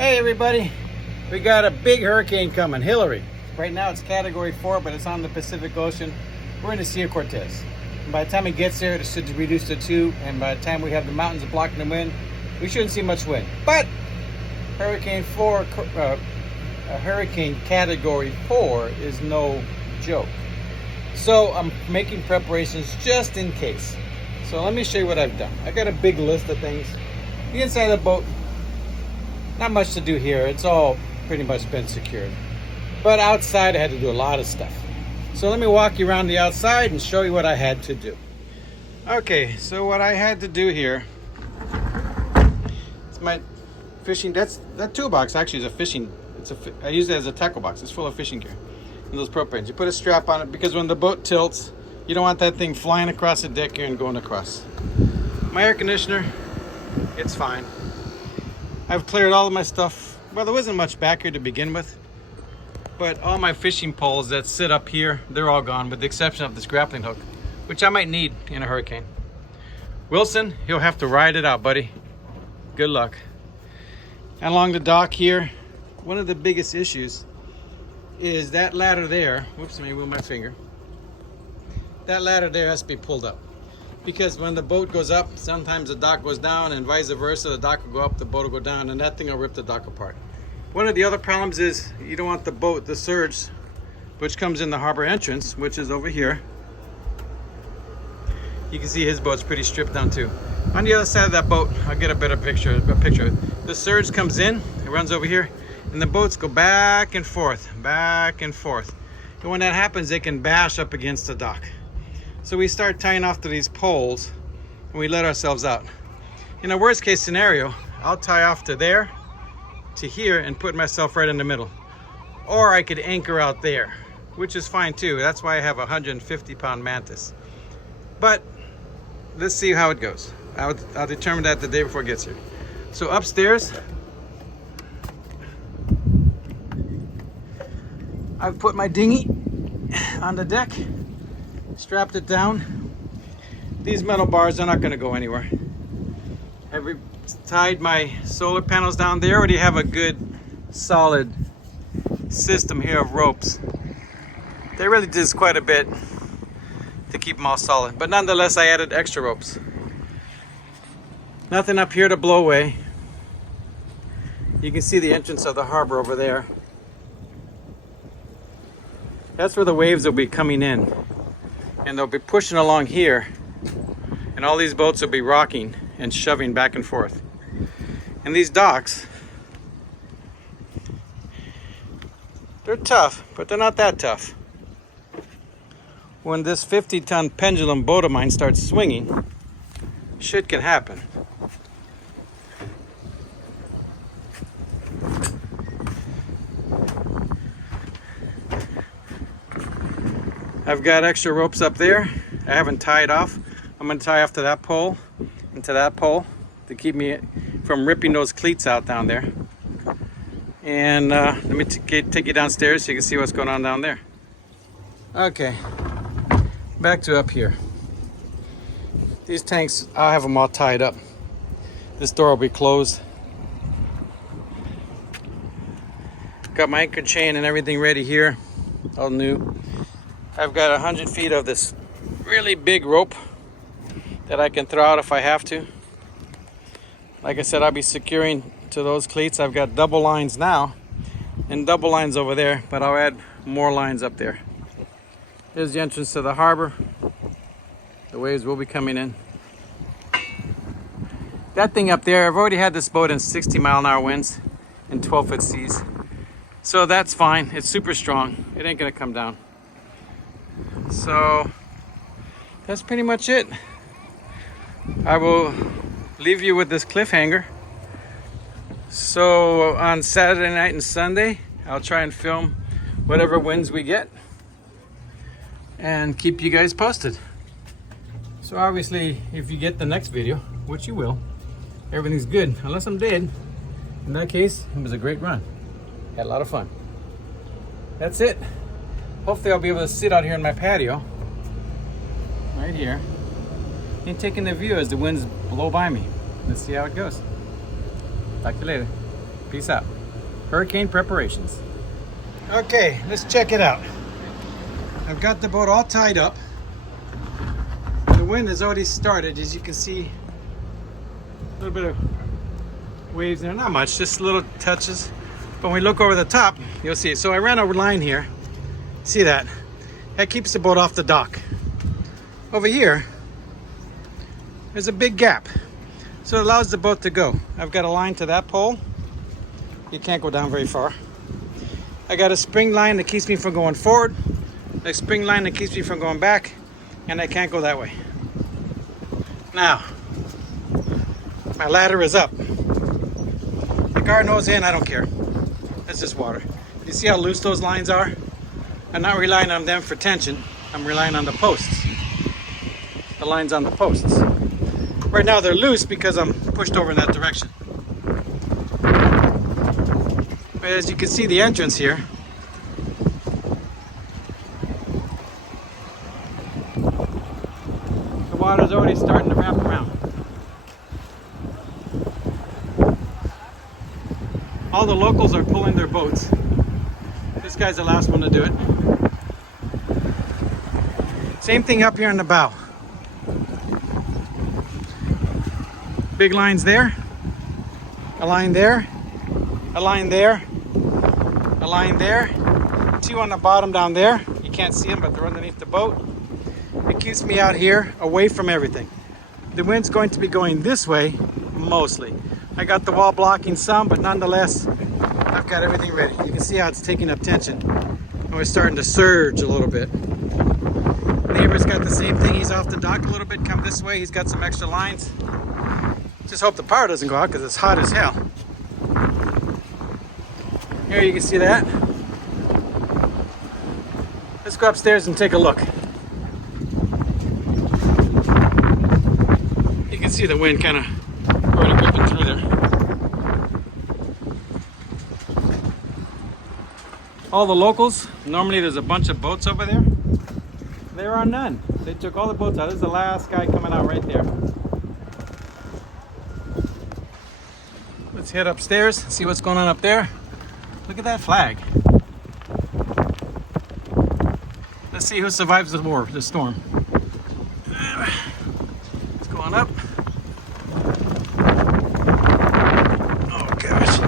Hey everybody, we got a big hurricane coming, Hillary. Right now it's category 4, but it's on the Pacific Ocean. We're in the Sea of Cortez. And by the time it gets there, it should reduce to 2, and by the time we have the mountains blocking the wind, we shouldn't see much wind. But Hurricane category 4 is no joke. So I'm making preparations just in case. So let me show you what I've done. I got a big list of things. The inside of the boat, not much to do here. It's all pretty much been secured. But outside, I had to do a lot of stuff. So let me walk you around the outside and show you what I had to do. Okay, so what I had to do here, it's my fishing, that toolbox actually is a fishing, I use it as a tackle box. It's full of fishing gear and those propanes. You put a strap on it because when the boat tilts, you don't want that thing flying across the deck here and going across. My air conditioner, it's fine. I've cleared all of my stuff. Well, there wasn't much back here to begin with, but all my fishing poles that sit up here, they're all gone with the exception of this grappling hook, which I might need in a hurricane. Wilson, you'll have to ride it out, buddy. Good luck. And along the dock here, one of the biggest issues is that ladder there. Whoops, let me move my finger. That ladder there has to be pulled up. Because when the boat goes up, sometimes the dock goes down and vice versa. The dock will go up, the boat will go down, and that thing will rip the dock apart. One of the other problems is you don't want the boat, the surge, which comes in the harbor entrance, which is over here. You can see his boat's pretty stripped down too. On the other side of that boat, I'll get a better picture. The surge comes in, it runs over here, and the boats go back and forth, back and forth. And when that happens, they can bash up against the dock. So we start tying off to these poles and we let ourselves out. In a worst case scenario, I'll tie off to there, to here, and put myself right in the middle. Or I could anchor out there, which is fine too. That's why I have a 150-pound mantis. But let's see how it goes. I'll determine that the day before it gets here. So upstairs, I've put my dinghy on the deck, strapped it down. These metal bars are not going to go anywhere. I've tied my solar panels down. They already have a good solid system here of ropes. They really did quite a bit to keep them all solid, but nonetheless I added extra ropes. Nothing up here to blow away. You can see the entrance of the harbor over there. That's where the waves will be coming in, and they'll be pushing along here, and all these boats will be rocking and shoving back and forth. And these docks, they're tough, but they're not that tough. When this 50-ton pendulum boat of mine starts swinging, shit can happen. I've got extra ropes up there. I haven't tied off. I'm going to tie off to that pole and to that pole to keep me from ripping those cleats out down there. And let me take you downstairs so you can see what's going on down there. Okay, back to up here. These tanks, I'll have them all tied up. This door will be closed. Got my anchor chain and everything ready here, all new. I've got 100 feet of this really big rope that I can throw out if I have to. Like I said, I'll be securing to those cleats. I've got double lines now and double lines over there, but I'll add more lines up there. Here's the entrance to the harbor. The waves will be coming in. That thing up there, I've already had this boat in 60-mile-an-hour winds and 12-foot seas. So that's fine. It's super strong. It ain't gonna come down. So that's pretty much it. I will leave you with this cliffhanger. So on Saturday night and Sunday, I'll try and film whatever winds we get and keep you guys posted. So obviously, if you get the next video, which you will, everything's good, unless I'm dead. In that case, it was a great run. Had a lot of fun. That's it. Hopefully I'll be able to sit out here in my patio, right here, and taking the view as the winds blow by me. Let's see how it goes. Talk to you later. Peace out. Hurricane preparations. Okay, let's check it out. I've got the boat all tied up. The wind has already started, as you can see. A little bit of waves there, not much, just little touches. But when we look over the top, you'll see it. So I ran a line here. See that? That keeps the boat off the dock. Over here, there's a big gap. So it allows the boat to go. I've got a line to that pole. You can't go down very far. I got a spring line that keeps me from going forward, a spring line that keeps me from going back, and I can't go that way. Now, my ladder is up. The guard nose in, I don't care. It's just water. You see how loose those lines are? I'm not relying on them for tension. I'm relying on the posts. The lines on the posts. Right now they're loose because I'm pushed over in that direction. But as you can see the entrance here, the water's already starting to wrap around. All the locals are pulling their boats. This guy's the last one to do it. Same thing up here in the bow. Big lines there, a line there, a line there, a line there, two on the bottom down there. You can't see them, but they're underneath the boat. It keeps me out here away from everything. The wind's going to be going this way mostly. I got the wall blocking some, but nonetheless, I've got everything ready. You can see how it's taking up tension. And we're starting to surge a little bit. Neighbor's got the same thing. He's off the dock a little bit. Come this way. He's got some extra lines. Just hope the power doesn't go out because it's hot as hell. Here you can see that. Let's go upstairs and take a look. You can see the wind kind of already whipping through there. All the locals, normally there's a bunch of boats over there. There are none. They took all the boats out. This is the last guy coming out right there. Let's head upstairs, see what's going on up there. Look at that flag. Let's see who survives the storm. It's going up. Oh gosh.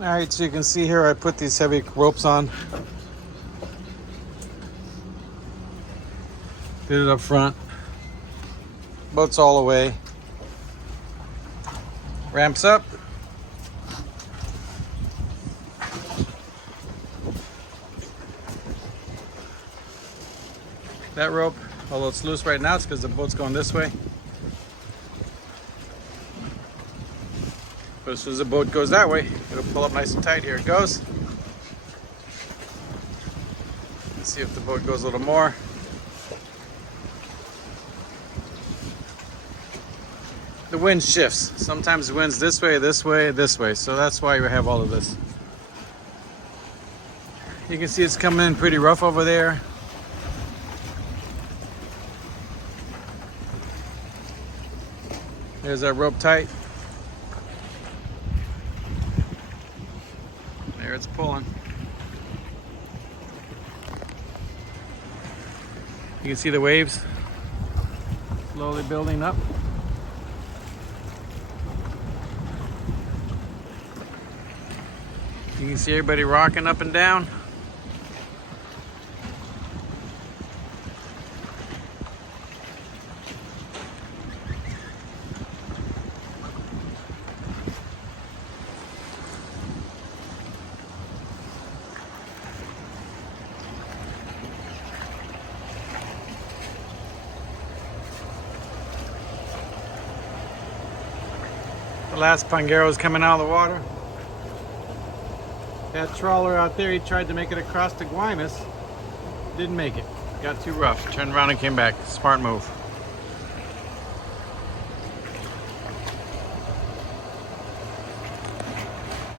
All right, so you can see here I put these heavy ropes on. Did it up front. Boat's all away. Ramps up. That rope, although it's loose right now, it's because the boat's going this way. But as soon as the boat goes that way, it'll pull up nice and tight. Here it goes. Let's see if the boat goes a little more. The wind shifts. Sometimes the wind's this way, this way, this way. So that's why we have all of this. You can see it's coming in pretty rough over there. There's that rope tight. There it's pulling. You can see the waves slowly building up. You can see everybody rocking up and down. The last Pangero is coming out of the water. That trawler out there, he tried to make it across to Guaymas. Didn't make it. Got too rough. Turned around and came back. Smart move.